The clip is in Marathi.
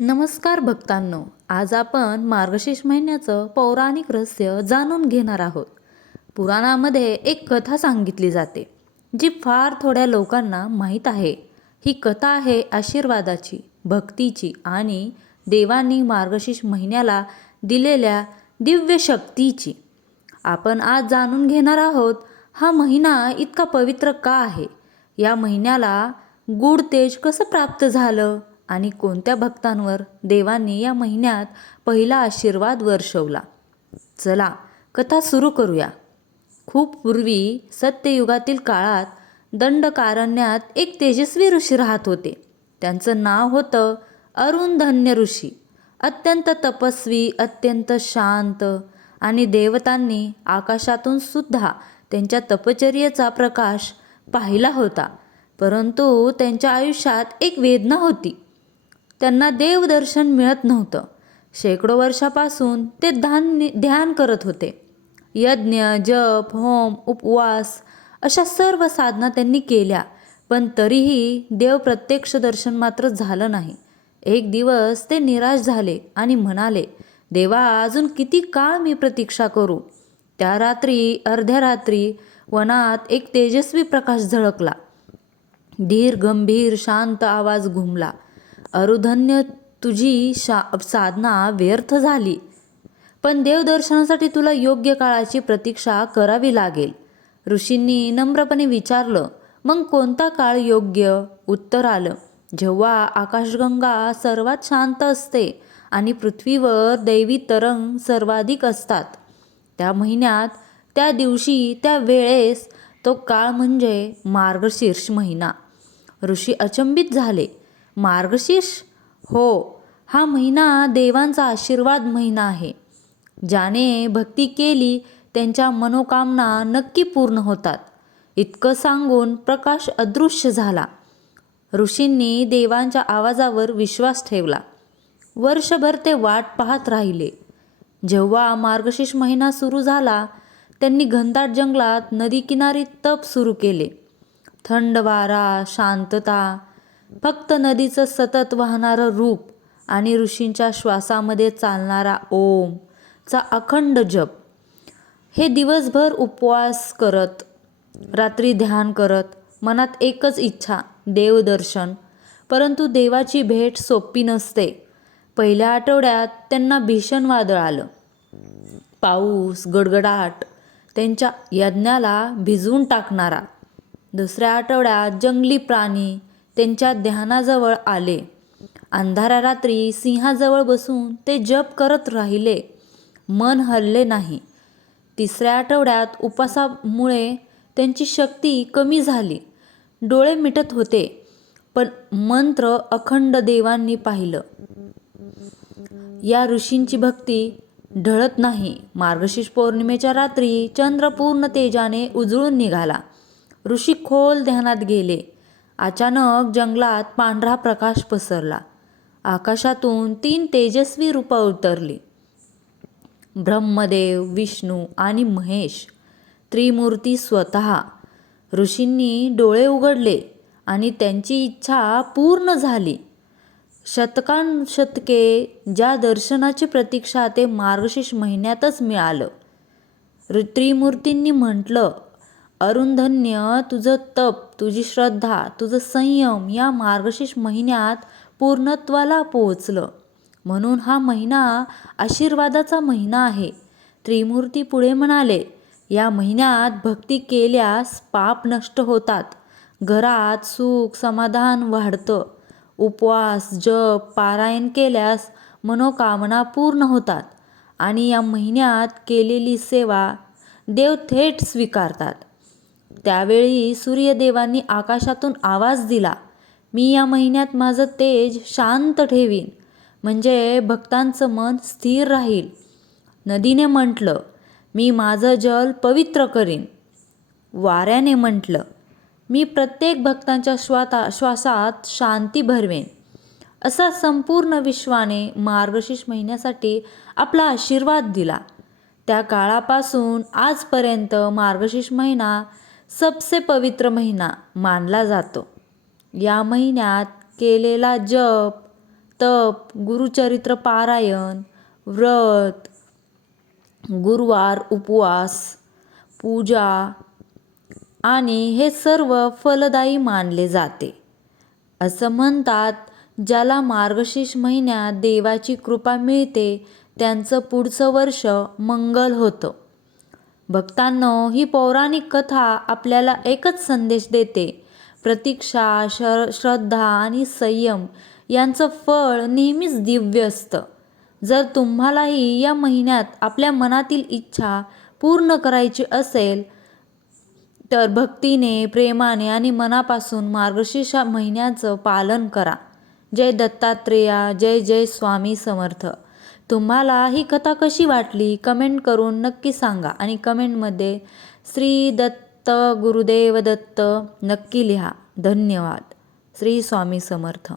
नमस्कार भक्तांनो, आज आपण मार्गशीर्ष महिन्याचं पौराणिक रहस्य जाणून घेणार आहोत. पुराणामध्ये एक कथा सांगितली जाते जी फार थोड्या लोकांना माहीत आहे. ही कथा आहे आशीर्वादाची, भक्तीची आणि देवांनी मार्गशीर्ष महिन्याला दिलेल्या दिव्य शक्तीची. आपण आज जाणून घेणार आहोत हा महिना इतका पवित्र का आहे, या महिन्याला गूढ तेज कसं प्राप्त झालं आणि कोणत्या भक्तांवर देवांनी या महिन्यात पहिला आशीर्वाद वर्षवला. चला कथा सुरू करूया. खूप पूर्वी सत्ययुगातील काळात दंडकारण्यात एक तेजस्वी ऋषी राहत होते. त्यांचं नाव होतं अरुंधन्य ऋषी. अत्यंत तपस्वी, अत्यंत शांत आणि देवतांनी आकाशातून सुद्धा त्यांच्या तपश्चर्येचा प्रकाश पाहिला होता. परंतु त्यांच्या आयुष्यात एक वेदना होती. त्यांना देवदर्शन मिळत नव्हतं. शेकडो वर्षापासून ते ध्यान करत होते. यज्ञ, जप, होम, उपवास अशा सर्व साधना त्यांनी केल्या, पण तरीही देव प्रत्यक्ष दर्शन मात्र झालं नाही. एक दिवस ते निराश झाले आणि म्हणाले, देवा, अजून किती काळ मी प्रतीक्षा करू. त्या रात्री, अर्ध्या रात्री वनात एक तेजस्वी प्रकाश झळकला. धीर, गंभीर, शांत आवाज घुमला, अरुधन्य, तुझी साधना व्यर्थ झाली, पण देवदर्शनासाठी तुला योग्य काळाची प्रतीक्षा करावी लागेल. ऋषींनी नम्रपणे विचारलं, मग कोणता काळ योग्य? उत्तर आलं, जेव्हा आकाशगंगा सर्वात शांत असते आणि पृथ्वीवर दैवी तरंग सर्वाधिक असतात. त्या महिन्यात, त्या दिवशी, त्या वेळेस, तो काळ म्हणजे मार्गशीर्ष महिना. ऋषी अचंबित झाले. मार्गशीर्ष? हो, हा महिना देवांचा आशीर्वाद महिना आहे. ज्याने भक्ती केली त्यांच्या मनोकामना नक्की पूर्ण होतात. इतकं सांगून प्रकाश अदृश्य झाला. ऋषींनी देवांच्या आवाजावर विश्वास ठेवला. वर्षभर ते वाट पाहत राहिले. जेव्हा मार्गशीर्ष महिना सुरू झाला, त्यांनी घनदाट जंगलात नदीकिनारी तप सुरू केले. थंड वारा, शांतता, फक्त नदीचं सतत वाहणारं रूप आणि ऋषींच्या श्वासामध्ये चालणारा ओम चा अखंड जप. हे दिवसभर उपवास करत, रात्री ध्यान करत, मनात एकच इच्छा, देवदर्शन. परंतु देवाची भेट सोपी नसते. पहिल्या आठवड्यात त्यांना भीषण वादळ आलं. पाऊस, गडगडाट, त्यांच्या यज्ञाला भिजवून टाकणारा. दुसऱ्या आठवड्यात जंगली प्राणी त्यांच्या ध्यानाजवळ आले. अंधाऱ्या रात्री सिंहाजवळ बसून ते जप करत राहिले, मन हलले नाही. तिसऱ्या आठवड्यात उपासामुळे त्यांची शक्ती कमी झाली. डोळे मिटत होते, पण मंत्र अखंड देवांनी पाहिलं. या ऋषींची भक्ती ढळत नाही. मार्गशीर्ष पौर्णिमेच्या रात्री चंद्र पूर्ण तेजाने उजळून निघाला. ऋषी खोल ध्यानात गेले. अचानक जंगलात पांढरा प्रकाश पसरला. आकाशातून 3 तेजस्वी रूपं उतरली. ब्रह्मदेव, विष्णू आणि महेश, त्रिमूर्ती स्वतः. ऋषींनी डोळे उघडले आणि त्यांची इच्छा पूर्ण झाली. शतकानुशतके ज्या दर्शनाची प्रतीक्षा ते मार्गशीर्ष महिन्यातच मिळालं. त्रिमूर्तींनी म्हटलं, अरुंधन्य, तुझं तप, तुझी श्रद्धा, तुझं संयम या मार्गशीर्ष महिन्यात पूर्णत्वाला पोहोचलं. म्हणून हा महिना आशीर्वादाचा महिना आहे. त्रिमूर्ती पुढे म्हणाले, या महिन्यात भक्ती केल्यास पाप नष्ट होतात, घरात सुख समाधान वाढतं. उपवास, जप, पारायण केल्यास मनोकामना पूर्ण होतात आणि या महिन्यात केलेली सेवा देव थेट स्वीकारतात. त्यावेळी सूर्यदेवांनी आकाशातून आवाज दिला, मी या महिन्यात माझं तेज शांत ठेवीन, म्हणजे भक्तांचं मन स्थिर राहील. नदीने म्हटलं, मी माझं जल पवित्र करीन. वाऱ्याने म्हटलं, मी प्रत्येक भक्तांच्या श्वासात शांती भरवेन. असा संपूर्ण विश्वाने मार्गशीर्ष महिन्यासाठी आपला आशीर्वाद दिला. त्या काळापासून आजपर्यंत मार्गशीर्ष महिना सबसे पवित्र महिना मानला जातो. या महिन्यात केलेला जप, तप, गुरुचरित्र पारायण, व्रत, गुरुवार उपवास, पूजा आणि हे सर्व फलदायी मानले जाते. असं म्हणतात, ज्याला मार्गशीर्ष महिन्यात देवाची कृपा मिळते त्यांचं पुढचं वर्ष मंगल होतं. भक्तांनो, ही पौराणिक कथा आपल्याला एकच संदेश देते: प्रतीक्षा, श्रद्धा आणि संयम यांचं फळ नेहमीच दिव्य असतं. जर तुम्हालाही या महिन्यात आपल्या मनातील इच्छा पूर्ण करायची असेल तर भक्तीने, प्रेमाने आणि मनापासून मार्गशीर्ष महिन्याचं पालन करा. जय दत्तात्रेया. जय जय स्वामी समर्थ. तुम्हाला ही कथा कशी वाटली कमेंट करून नक्की सांगा आणि कमेंटमध्ये श्री दत्त गुरुदेव दत्त नक्की लिहा. धन्यवाद. श्री स्वामी समर्थ.